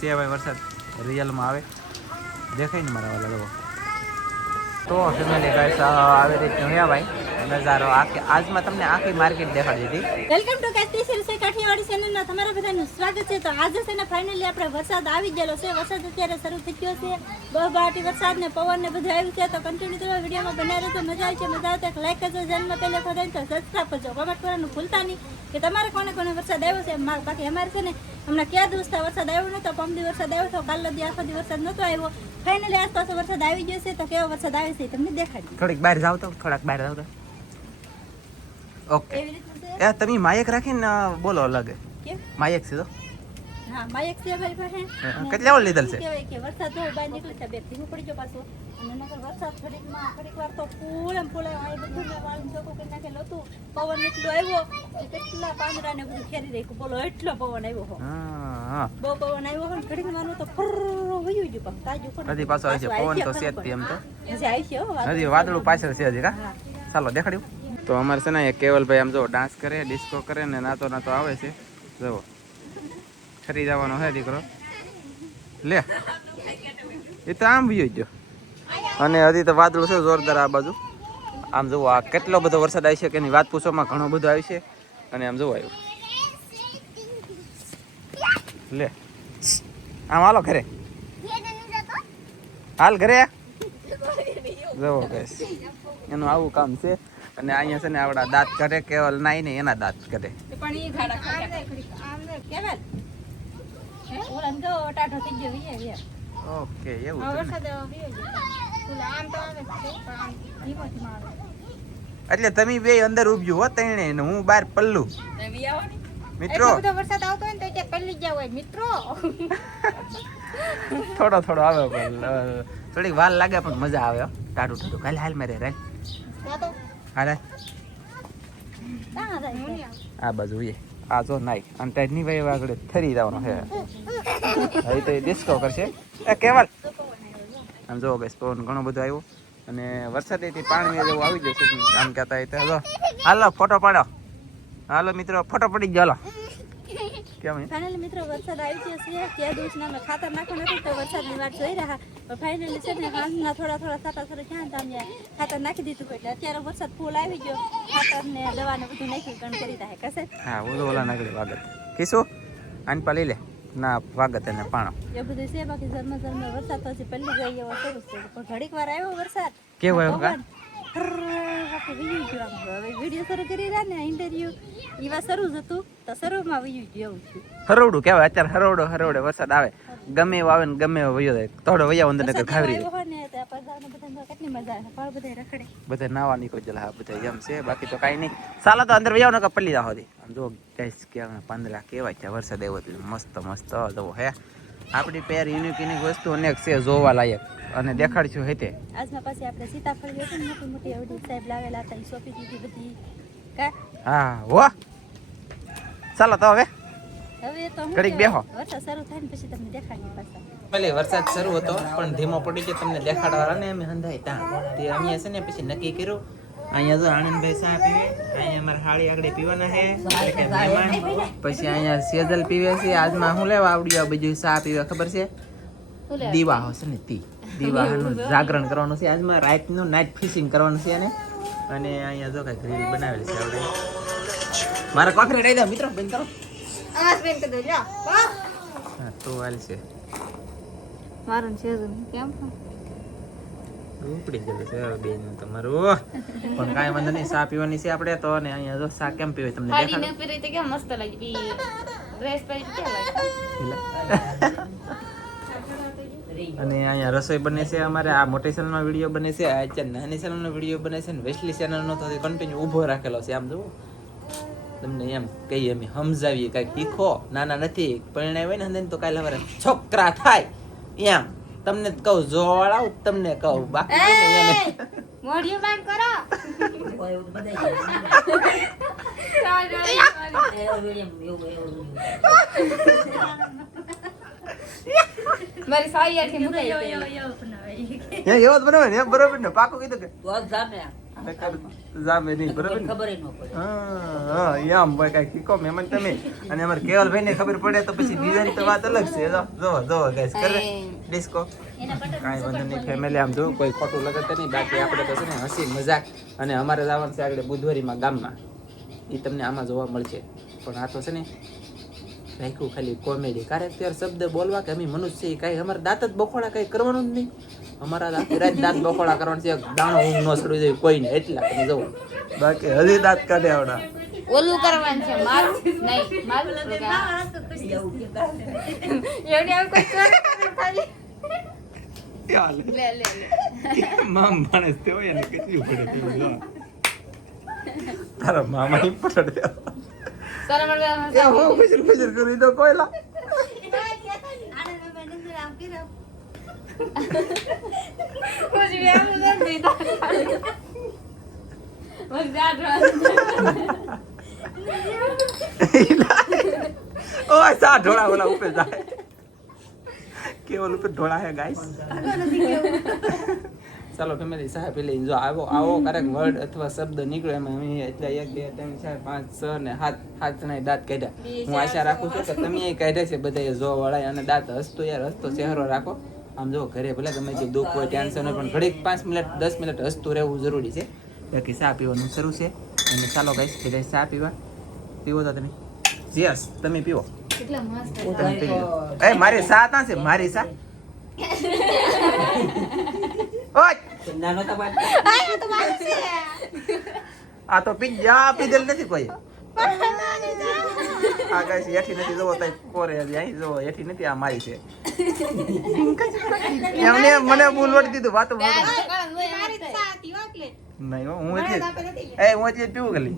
છે ભાઈ વરસાદ રિયલમાં આવે દેખાય ને મારા વાલા લોકો તો ફેમિલી ગાઈસ આવી રીતનું હે ભાઈ નજારો આજમાં તમને આખી માર્કેટ દેખાડી દીધી. વેલકમ ટુ કાસ્તી સે કાઠિયાવાડી ચેનલમાં તમારા બધાનું સ્વાગત છે. તો આજે છે ને ફાઇનલી આપણે વરસાદ આવી ગયેલો છે. વરસાદ અત્યારે શરૂ થઈ ગયો છે. બહબાટી વરસાદ ને પવન ને બધું આવ્યું છે. તો કન્ટિન્યુ તમે વિડીયોમાં બનાવી રહેજો. મજા આવે છે. મજા આવે તો લાઈક કરજો. ચેનલમાં પહેલે ફરે તો સબસ્ક્રાઇબ કરજો. કમેન્ટ કરવાનું ભૂલતા નહીં કે તમારે કોને કોને વરસાદ આવ્યો છે. બાકી અમારે છે ને હમણાં ક્યાં દિવસ વરસાદ આવ્યો નતો. પમદી વરસાદ આવ્યો તો કાલનો દી આખો દી વરસાદ નતો આવ્યો. ફાઇનલી આસપાસ વરસાદ આવી ગયો છે. તો કેવો વરસાદ આવે છે તમને દેખાડી. થોડીક બહાર જાવ તો ઓકે એ તમે માયક રાખીને બોલો લાગે માયક છે તો હા માયક છે ભાઈ પાસે કેટલા વાર લીધેલ છે કે વરસાદ જો બહાર નીકળે છે બે ધીમું પડી ગયો પાછો અને નકર વરસાદ થોડીક વાર તો ફૂલે આ બધું મેં વાળું જોકો કરી નાખેલ હતું. પવન એટલો આવ્યો કે કેટલા પાંદડા ને બધું ખેરી રાખ્યું. બોલો એટલો પવન આવ્યો હો. હા બહુ પવન આવ્યો હો. ઘડીક માનું તો ફર વયું ગયું પણ તાજુ પણ નદી પાછો આવે છે. પવન તો છે જ એમ તો હજી આવી છે હો નદી વાદળું પાછળ છે હજી કા ચાલો દેખાડ્યું. તો અમારે છે ને કેવલભાઈ આમ જો ડાન્સ કરે ડિસ્કો કરે ને નાતો આવે છે. જો ખરી જવાનો હે દીકરો લે એ તો આમ ભી ગયો અને હજી તો વાદળું છે જોરદાર આ બાજુ. આમ જુઓ આ કેટલો બધો વરસાદ આવી છે કે એની વાત પૂછવામાં ઘણો બધો આવી છે. અને આમ જુઓ આવ્યું લે આમ હાલો ઘરે હાલ ઘરે જુઓ ગેસ એનું આવું કામ છે. અને અહીંયા છે ને આવડા દાંત કાઢે કેવલ નાઈ ને એના દાંત કાઢે પણ ઈ ખાડા ખાડા કેવલ હે ઓલા જો ટાઢો થઈ ગયો વીએ ઓકે એવું છે વરસાદ વીએ ઓલા આમ તો આવે પણ આમ ધીમોથી મારે એટલે તમે બે અંદર ઉભ્યું હો તણે ને હું બહાર પલ્લું વી આવો ને મિત્રો એટલો બધો વરસાદ આવતો હોય ને તો કે પલ્લી જાવ હોય મિત્રો થોડો આવે પણ થોડીક વાર લાગે પણ મજા આવે ટાઢું ટાઢું કાલે હાલ મારે રાલ હાલે આ બાજુ આ જો નાઈ અને ટાઈટ ની ભાઈ આગળ થરી જવાનો છે. હવે તો ડિસ્કો કરશે એ કેવલ આમ જો ગેસ પવન ઘણો બધો આવ્યો અને વરસાદેથી પાણી જેવું આવી જશે આમ કહેતા હોય તો હાલો ફોટો પાડો. હાલો મિત્રો ફોટો પડી ગયો હાલો કેમ ફાઇનલી મિત્રો વરસાદ આવી ગયો છે. કે દિવસના અમે ખાતર નાખવા નથી તો વરસાદની વાત જોઈ રહ્યા પણ ફાઇનલી છે ને હાથના થોડા સાટા થયા તો અમે ખાતર નાખી દીધું એટલે અત્યારે વરસાદ ફૂલ આવી ગયો. ખાતર ને દવા ને બધું નાખ્યું ગણ કરી દે કસે હા ઓલા નાગડી વાગત કીશું આન પાલી લે ના વાગત એને પાણો એ બધું છે. બાકી ઝરમર વરસાદ તો હજી પલ્લી ગઈ એવો શરૂ છે પણ ઘડીક વાર આવ્યો વરસાદ કેવો આવ્યો કા વિડીયો શરૂ કરી રહ્યા ને ઇન્ટરવ્યુ એવા શરૂ જ હતું તો શરૂમાં વયું ગયું છે. હરોવડું કહેવાય અત્યારે હરોવડે વરસાદ આવે ગમે એવો આવે ને ગમે એવો વયો જાય થોડો વયા અંદર નકર ખાવરી કેટલી મજા આવે પણ બધા રખડે બધા નાવા નીકળી જલા બધા એમ છે. બાકી તો કાંઈ નહીં ચાલો તો અંદર વયાવ ને પલ્લી જાવ દે આમ જો ગેસ ક્યાં પાંદડા કેવાય છે વરસાદ આવ્યો એટલે મસ્ત જવો હે આપણી પેર યુનિક વસ્તુ અનેક છે જોવા લાયક અને દેખાડશું હે તે આજમાં પાછી આપણે સીતાફળ હતી ને મોટી અવડી સાહેબ લાવેલા હતા એ સોંપી દીધી બધી હા હો ચાલો તો હવે તો ઘડીક બેહો વરસાદ શરૂ થાય ને પછી તમને દેખાડીએ પાછા. ભલે વરસાદ શરૂ હતો પણ ધીમો પડી ગયો તમને દેખાડવા ને અમે હંધાઈ ત્યાં તે અહીંયા છે ને પછી નક્કી કર્યું અહીંયા જો આનંદભાઈ ચા પીવે અહીંયા અમારા હાળી આગળ પીવાના છે પછી અહીંયા સેજલ પીવે છે આજમાં હું લેવા આવડ્યું બધું ચા પીવે ખબર છે દીવા હશે ને દીવાનું જાગરણ કરવાનું છે આજમાં રાતનું નાઇટ ફિશિંગ કરવાનું છે અને અહીંયા જો કઈ ગ્રીલ બનાવેલી છે આપણે મારા કોકરે રહી દો મિત્રો બંધ કરો હા તો હાલ છે મારું છે કેમ ઉપડી ગયેલું છે બેન તમારું પણ કાંઈ વાંધો નહીં ચા પીવાની છે આપણે તો ને અહીંયા જો ચા કેમ પીવે તમને દેખાડો મસ્ત લાગી ડ્રેસ પહેરી અને અહીંયા રસોઈ બને છે અમારે આ મોટી ચેનલમાં વિડીયો બને છે આ નાની ચેનલનો વિડીયો બને છે ને વેસ્ટલી ચેનલનો તો કન્ટિન્યુ ઊભો રાખેલો છે આમ જુઓ તમને એમ કહીએ અમે સમજાવીએ કાંઈક શીખો નાના નથી પરિણામ હોય ને તો કાલે હવે છોકરા થાય એમ તમને કહું જોડાવ તમને કહું બાકી મોઢું બંધ કરો મારી સાઈયાથી મુકાઈ એવો જ બનાવે ને બરોબર ને પાકો કીધું કે જામે નહીં બરાબર ને? ખબર ન પડે. હા એમ ભાઈ કઈ કીકો મહેમાન તમે અને અમારે કેવલભાઈ ને ખબર પડે તો પછી બીજાની તો વાત અલગ છે. જો ગાઈસ કરે ડિસ્કો કાંઈ વાંધો નહીં ફેમિલી આમ જો કોઈ ખોટું લગાડતા નહીં. બાકી આપણે તો છે ને હસી મજાક અને અમારે જવાનું છે આગળ બુધવારીમાં ગામમાં એ તમને આમાં જોવા મળશે. પણ આ તો છે ને રાખ્યું ખાલી કોમેડી ક્યારેક શબ્દ બોલવા કે અમે મનુષ્ય છે કાંઈ અમારે દાંત જ બખોડા કાંઈ કરવાનું જ નહીં. અમારા આખી રાત દાંત બખોડા કરવાનું છે દાણો ઊંઘ ન સડવી જોઈએ કોઈને એટલા તમે જુઓ. બાકી હજી દાંત કાઢે આવડા ઓલું કરવાનું છે મારું નહીં મારું એવડી આવું કોઈ કરે ખાલી લે લે લે મામ માણસ તે હોય ને કેટલું પડે તેવું જો તારા મામા ની પટડ સર મને એ હો ખુશર કરી દો કોઈલા कुछ भी हम नहीं देता बस जा रहा ઓ સા ઢોળા ઓલા ઉપર જાય કેવલ ઉપર ઢોળા હે ગાઈસ. ચાલો ફેમિલી સાહેબ પેલી જો આવો કરેક વર્ડ અથવા શબ્દ નીકળે એમાં અમે એટલે 1 2 3 4 5 6 ને 7 જણા દાંત કાઢ્યા. હું આશા રાખું છું કે તમે એ કાઢ્યા છે બધા જો વળાય અને દાંત હસતો ચહેરો રાખો. આમ જો ઘરે ભલે ગમે તે દુઃખ હોય ટેન્શન હોય પણ ઘડીક 5 મિનિટ 10 મિનિટ હસતું રહેવું જરૂરી છે. બાકી ચા પીવાનું શરૂ છે અને ચાલો ગાઈસ બધા ચા પીવો તો તમે યસ તમે પીવો. कितना मस्त તમે પી લો. એ મારી ચા ત્યાં છે મારી ચા ઓય નાનો તો બાદ આ તો પી દેલ નથી કોઈ. આ ગાઈસ એઠી નથી જોવો તઈ કોરે અહીં જોવો એઠી નથી આ મારી છે. એમને મને બોલવડી દીધું વાતો નહીં હો હું એટલે હું એટલે પીવું ગલી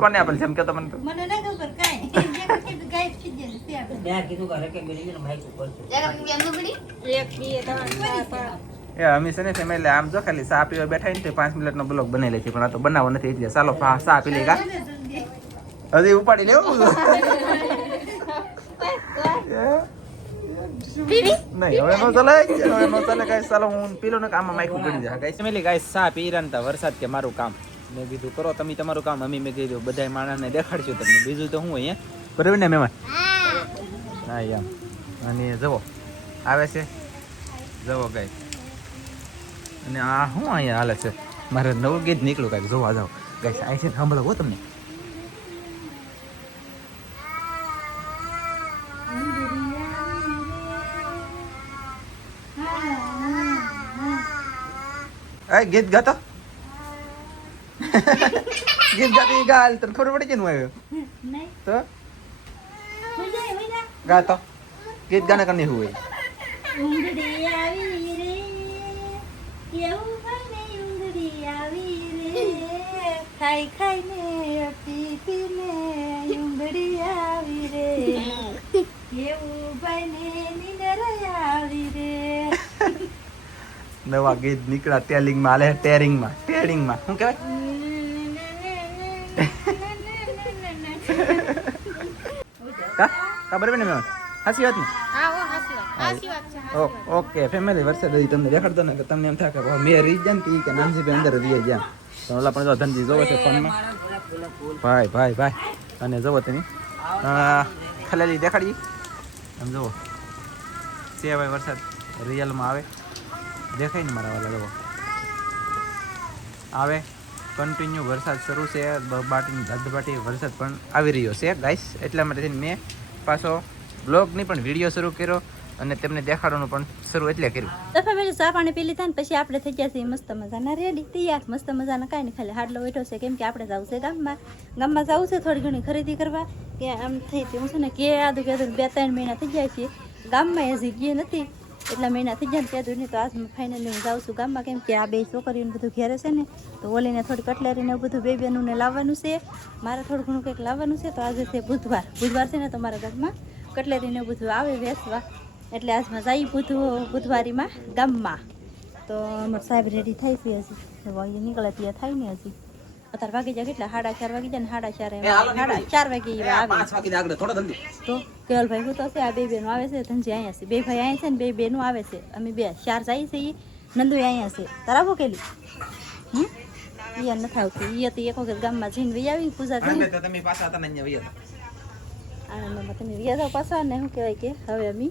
કોને આપેલ છે એમ કે તો મને મને ના ખબર કાંઈ જે ગાય ખીજે છે આપણે મેં કીધું કે રકે બેડી ને માઈક ઉપર છે. जरा केम तो बड़ी એક બે ત્રણ એ અમે છે ને ફેમિલી આમ જો ખાલી ચા પીવા બેઠા ને 5 મિનિટનો બ્લોગ બનાવી લે છે પણ આ તો બનાવવો નથી એટલે ચાલો ચા પી લઈ કા હજી ઉપાડી લેવું નહીં હવે નો ચાલે ગાઈસ. ચાલો હું પીલો ને આમાં માઈક ઉગડી જાય ગાઈસ. ફેમિલી ગાઈસ ચા પી રહ્યા વરસાદ કે મારું કામ મેં કીધું કરો તમે તમારું કામ અમે મેં કીધું બધા માણસને દેખાડશું તમને બીજું તો હું અહીંયા બરાબર ને મહેમાન. હા એમ અને જવો આવે છે જવો ગાઈસ. અને આ શું અહીંયા હાલે છે મારે નવું ગીત નીકળ્યું કાંઈક જોવા જાવ ગાઈસ. આ છે સાંભળો હો તમને ગીત ગાતો ગીત ગાતી ગાલ તને ખબર પડી છે ને આવ્યો નહીં તો હોઈ જા ગાતો ગીત ગાને કરની હોય ઊંઘડી આવી રે કેવું ભાઈને ઊંઘડી આવી રે ખાઈ ખાઈને પી પીને ઊંઘડી આવી રે કેવું ભાઈને નીંદર આવી રે નવા ગીત નીકળ્યા ટેલિંગમાં હાલે ટેરિંગમાં શું કહેવાય કા બરાબર ને મેં હાસી વાત ને हां वो हासी बात है ઓકે ફેમિલી વરસાદ હજી તમને દેખાડતો ને કે તમને એમ થાય કે મેં રહી જાય ને કે નાનજીભાઈ અંદર રહી ગયા તો ઓલા પણ જો ધનજી જોવો છે ફોનમાં ભાઈ અને જોવો તમે ખલેલી દેખાડી આમ જુઓ છે ભાઈ વરસાદ રિયલમાં આવે દેખાય ને મારા વાલા જુઓ આવે કન્ટિન્યુ વરસાદ શરૂ છે બાટીની ધબધબાટી વરસાદ પણ આવી રહ્યો છે ગાઈસ. એટલા માટે મેં પાછો બ્લોગની પણ વિડીયો શરૂ કર્યો અને તેમને દેખાડવાનું પણ શરૂ એટલે કર્યું. તો ફેમિલી ચા પાણી પી લીધા ને પછી આપણે થઈ ગયા છીએ મસ્ત મજાના રેડી તૈયાર. મસ્ત મજાના કાંઈ નહીં ખાલી હાડલો બેઠો છે કેમ કે આપણે જવું છે ગામમાં જવું છે થોડી ઘણી ખરીદી કરવા કે આમ થઈ હું છે ને કે આદુ 2-3 મહિના થઈ જાય છે ગામમાં હજી ગઈ નથી એટલા મહિના થઈ જાય કહેતું નહીં. તો આજ ફાઇનલી હું જાઉં છું ગામમાં કેમ કે આ બે છોકરીઓને બધું ઘેરે છે ને તો ઓલીને થોડી કટલેરીને બધું બે બેનુંને લાવવાનું છે મારે થોડું ઘણું કંઈક લાવવાનું છે. તો આજે છે બુધવાર છે ને તો મારા ગામમાં કટલેરીને બધું આવે વેચવા એટલે આજમાં જઈ બુધવારીમાં ગામમાં. તો અમારે સાહેબ રેડી થઈ છે હજી અહીંયા નીકળે ત્યાં થાય ને હજી અત્યારે વાગી જાય કેટલા 4:30 વાગી જાય ને 4:30 વાગે આવે તો કેવલભાઈ હું તો છે આ બે બેનો આવે છે ધનજી અહીંયા છે બે ભાઈ અહીંયા છે ને બે બેનો આવે છે અમે 4 જઈએ છીએ નંદુ અહીંયા છે તારા ભૂકેલી ઈ નથી આવતી ઈ તો એક વખત ગામમાં જઈને વહી આવી પૂજા કરી તો તમે પાછા હતા ને અહીંયા વહી હતા. આનંદમાં તમે વ્યા જાવ પાછા ને શું કહેવાય કે હવે અમે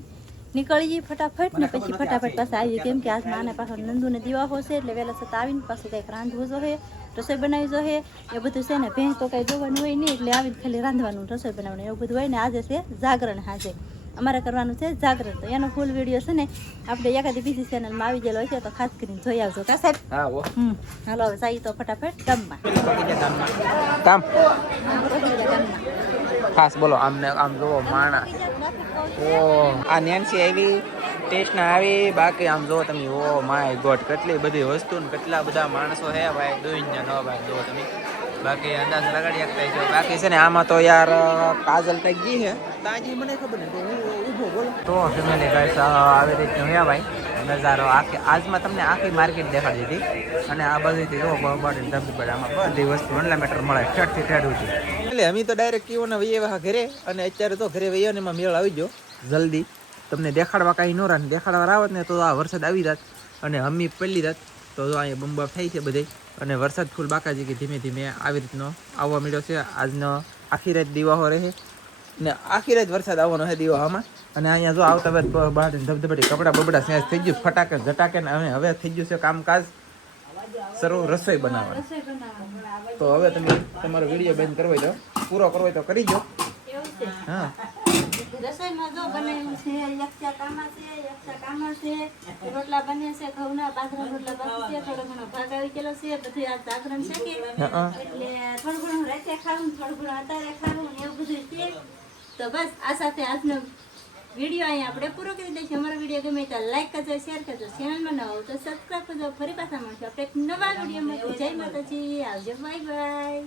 નીકળી જઈએ ફટાફટ ને પછી ફટાફટ પાછા આવીએ કેમ કે આજમાં આને પાછો નંદુને દીવા હશે એટલે વહેલા છતાં આવીને પાછું કંઈક રાંધવું જોઈએ રસોઈ બનાવી જોઈએ એ બધું છે ને ભેંસ તો કાંઈ જોવાનું હોય નહીં એટલે આવીને ખાલી રાંધવાનું રસોઈ બનાવવાનું એવું બધું હોય ને આજે છે જાગરણ હાજે અમારે કરવાનું છે જાગરણ તો એનો ફૂલ વિડીયો છે ને આપણે એકાદી બીજી ચેનલમાં આવી ગયેલો હોય છે તો ખાસ કરીને જોઈ આવજો કા સાહેબ હા ઓ હાલો હવે જઈએ તો ફટાફટ ગામમાં કામ ગામમાં ખાસ બોલો આમ જોવો માણા ઓ આ નેન્સી આવી ટેસ્ટના આવી બાકી આમ જોવો તમે ઓ માય ગોડ કેટલી બધી વસ્તુ ને કેટલા બધા માણસો હે ભાઈ દોઈને ન ભાઈ જોવો તમે બાકી અંદાજ લગાડી શકતા છો બાકી છે ને આમાં તો યાર કાજલ કઈ ગઈ હે તાજી મને ખબર નહીં હું ઊભો બોલો તો ફેમિલી ગાઈસ આવી રીતનું હે ભાઈ નજારો આખી આજમાં તમને આખી માર્કેટ દેખાડી દીધી અને આ બધીથી જો બહુબાડી ધબધબાટ આમાં બધી વસ્તુ કિલોમીટર મળે ઠેઠથી ઠેઠ સુધી એટલે અમે તો ડાયરેક્ટ કીઓના વૈયા ઘરે અને અત્યારે તો ઘરે વૈયા ને એમાં મેળ આવી ગયો જલ્દી તમને દેખાડવા કાંઈ ન રહે દેખાડવા આવત ને તો આ વરસાદ આવી જાત અને અમી પડી જાત તો અહીંયા બંબાફ થાય છે બધે અને વરસાદ ફૂલ બાકાજી કે ધીમે ધીમે આવી રીતનો આવવા મળ્યો છે આજનો આખી રાત દીવાહો રહે ને આખી રાત વરસાદ આવવાનો છે દીવાહામાં અને અહીંયા જો આવતા વેત બહાર ધબધબાટી કપડા બબડા સેન્સ થઈ ગયું ફટાકે ઝટાકે ને હવે થઈ ગયું છે કામકાજ શરૂ રસોઈ બનાવવાનું તો હવે તમે તમારો વિડીયો બંધ કરવો હોય તો પૂરો કરવો હોય તો કરી દો એવું છે હા રસોઈમાં જો બનાવ્યું છે યક્ષા કામર છે રોટલા બને છે ઘઉંના બાજરાના રોટલા બાકી છે થોડો ઘણો ભાગ આવી ગયેલો છે બધું આ જાગરણ છે કે એટલે થોડું ઘણું રાતે ખાવું થોડું ઘણું અત્યારે ખાવું ને એવું બધું છે તો બસ આ સાથે આજનો વિડીયો અહીંયા આપણે પૂરો કરી દઈશું અમારો વિડીયો ગમે તો લાઈક કરજો શેર કરજો ચેનલમાં ન હોય તો સબસ્ક્રાઈબ કરજો ફરી પાછા મળશું આપણે એક નવા વિડીયોમાં જય માતાજી આવજો બાય બાય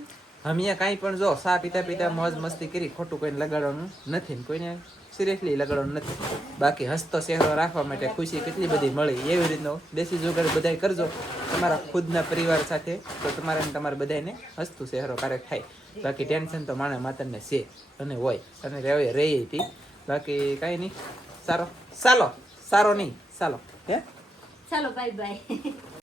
અમે કાંઈ પણ જો સા પીતા પીતા મોજ મસ્તી કરી ખોટું કોઈને લગાડવાનું નથી ને કોઈને સિરિયસલી લગાડવાનું નથી બાકી હસતો ચહેરો રાખવા માટે ખુશી કેટલી બધી મળી એવી રીતનો દેશી જોગર બધાય કરજો તમારા ખુદના પરિવાર સાથે તો તમારે તમારે બધાને હસતું ચહેરો ક્યારેક થાય બાકી ટેન્શન તો માણે માતરને છે અને હોય અને રહી હતી બાકી કાંઈ નહીં સારો નહીં ચાલો હે ચાલો બાય બાય